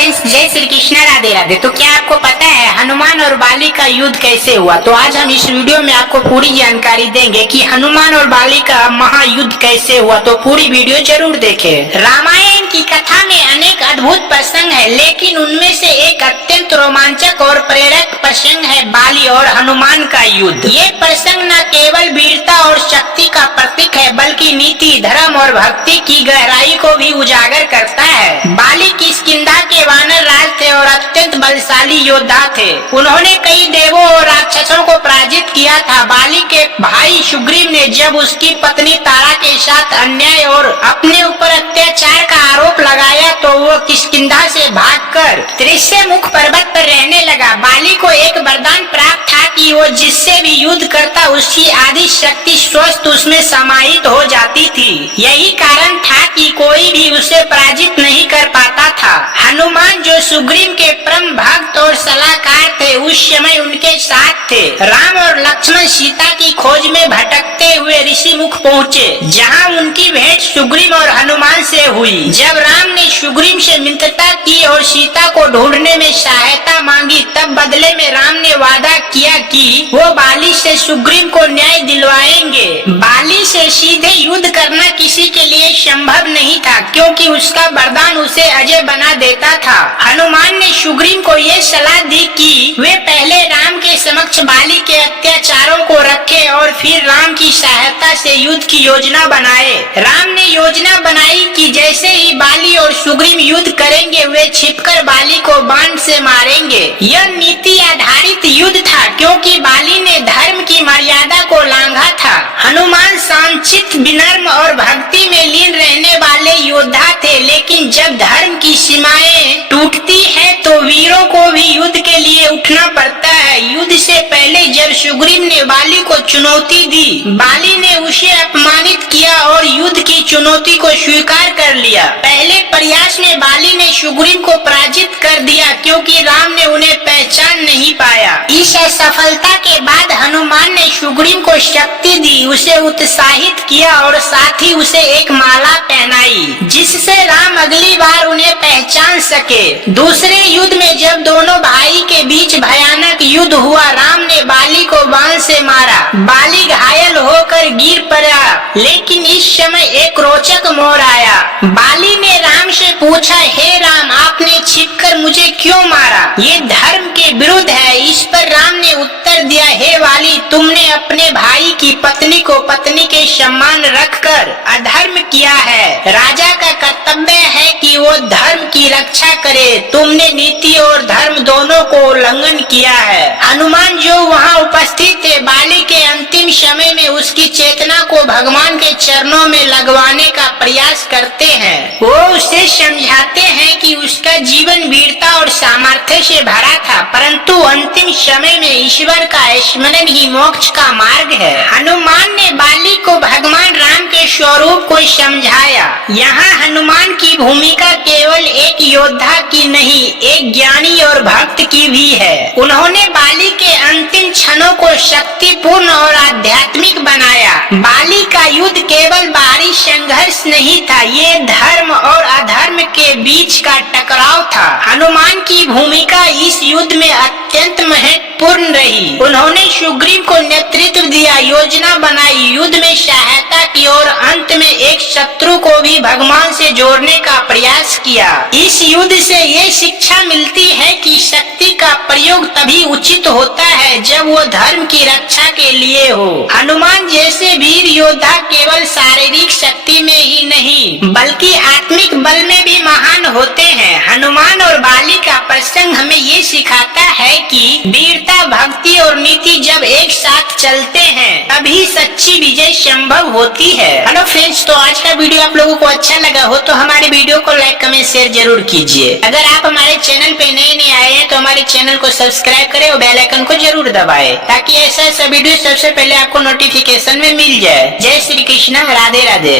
Friends, जय श्री कृष्ण, राधे राधे। तो क्या आपको पता है हनुमान और बाली का युद्ध कैसे हुआ? तो आज हम इस वीडियो में आपको पूरी जानकारी देंगे कि हनुमान और बाली का महायुद्ध कैसे हुआ। तो पूरी वीडियो जरूर देखें। रामायण की कथा में अनेक अद्भुत प्रसंग है, लेकिन उनमें से एक अत्यंत रोमांचक और प्रेरक प्रसंग है बाली और हनुमान का युद्ध। ये प्रसंग न केवल वीरता और शक्ति का प्रतीक है, बल्कि नीति, धर्म और भक्ति की गहराई को भी उजागर करता है। बाली किष्किंधा के वानर राज थे और अत्यंत बलशाली योद्धा थे। उन्होंने कई देवों और राक्षसों को पराजित किया था। बाली के भाई सुग्रीव ने जब उसकी पत्नी तारा के साथ अन्याय और अपने ऊपर अत्याचार का आरोप लगाया तो वो किष्किंधा से भागकर त्रिशमुख पर्वत पर रहने लगा। बाली को एक वरदान प्राप्त था कि वो जिससे भी युद्ध करता उसकी आदि शक्ति स्वस्थ उसमें समाहित हो जाती थी। यही कारण था कि कोई भी उसे पराजित नहीं कर पाता था। हनुमान जो सुग्रीव के परम भक्त और सलाहकार थे, उस समय उनके साथ थे। राम और लक्ष्मण सीता की खोज में भटकते हुए ऋषिमुख पहुँचे, जहाँ उनकी भेंट सुग्रीव और हनुमान से हुई। जब राम ने सुग्रीव से मित्रता की और सीता को ढूंढने में सहायता मांगी, तब बदले में राम ने वादा किया कि वो बाली से सुग्रीव को न्याय दिलवाएंगे। बाली से सीधे युद्ध करना किसी के लिए संभव नहीं था, क्योंकि उसका वरदान उसे अजय बना देता था। हनुमान ने सुग्रीव को ये सलाह दी कि वे पहले राम के समक्ष बाली के अत्याचारों को रखे और फिर राम की सहायता से युद्ध की योजना बनाए। राम ने योजना बनाई कि जैसे ही बाली और सुग्रीव युद्ध करेंगे, वे छिपकर बाली को बाण से मारेंगे। यह नीति आधारित युद्ध था, क्योंकि बाली ने धर्म की मर्यादा को लांघा था। हनुमान शांतचित्त, विनम्र और भक्ति में लीन रहने वाले योद्धा थे, लेकिन जब धर्म की सीमाएं टूटती है तो वीरों को भी युद्ध के लिए उठना पड़ता है। युद्ध से पहले जब सुग्रीव ने बाली को चुनौती दी, बाली ने उसे अपमानित किया और युद्ध की चुनौती को स्वीकार कर लिया। पहले प्रयास में बाली ने सुग्रीव को पराजित कर दिया, क्योंकि राम ने उन्हें पहचान नहीं पाया। इस असफलता के बाद हनुमान ने सुग्रीव को शक्ति दी, उसे उत्साहित किया और साथ ही उसे एक माला पहनाई, जिससे राम अगली बार उन्हें पहचान सके। दूसरे युद्ध में जब दोनों भाई के बीच भयानक युद्ध हुआ, राम ने बाली को बाण से मारा। बाली घायल होकर गिर पड़ा, लेकिन इस समय एक रोचक मोड़ आया। बाली ने राम से पूछा, हे राम, आपने छिपकर मुझे क्यों मारा? ये धर्म के विरुद्ध है। इस पर राम ने उत्तर दिया, हे बाली, तुमने अपने भाई की पत्नी को पत्नी के सम्मान रखकर अधर्म किया है। राजा का कर्तव्य है कि वो धर्म की रक्षा करे। तुमने नीति और धर्म दोनों को उल्लंघन किया है। हनुमान जो वहाँ उपस्थित थे, बाली के अंतिम समय में उसकी चेतना को भगवान के चरणों में लगवाने का प्रयास करते हैं। वो उसे समझाते हैं कि उसका जीवन वीरता और सामर्थ्य से भरा था, परंतु अंतिम समय में ईश्वर का स्मरण ही मोक्ष का मार्ग है। हनुमान ने बाली को भगवान राम के स्वरूप को समझाया। यहाँ हनुमान की भूमिका केवल एक योद्धा की नहीं, एक ज्ञानी और भक्त की भी है। उन्होंने बाली के अंतिम क्षणों को शक्तिपूर्ण और आध्यात्मिक बनाया। बाली का युद्ध केवल बाहरी संघर्ष नहीं था, ये धर्म और अधर्म के बीच का टकराव था। हनुमान की भूमिका इस युद्ध में अत्यंत महत्वपूर्ण रही। उन्होंने सुग्रीव को नेतृत्व दिया, योजना बनाई, युद्ध में सहायता की और अंत में एक शत्रु को भी भगवान से जोड़ने का प्रयास किया। इस युद्ध से ये शिक्षा मिलती है कि शक्ति का प्रयोग तभी उचित होता है जब वो धर्म की रक्षा के लिए हो। हनुमान जैसे वीर योद्धा केवल शारीरिक शक्ति में ही नहीं, बल्कि आत्मिक बल में भी महान होते हैं। हनुमान और बाली का प्रसंग हमें ये सिखाता है कि वीरता, भक्ति और नीति जब एक साथ चलते हैं, तभी सच्ची विजय संभव होती है। हेलो फ्रेंड्स, तो आज का वीडियो आप लोगों को अच्छा लगा हो तो हमारे वीडियो को लाइक, कमेंट, शेयर जरूर कीजिए। अगर आप हमारे चैनल पे नए आए हैं तो हमारे चैनल को सब्सक्राइब करें और बेल आइकन को जरूर दबाएं, ताकि ऐसा वीडियो सबसे पहले आपको नोटिफिकेशन में मिल जाए। जय श्री कृष्ण, राधे राधे।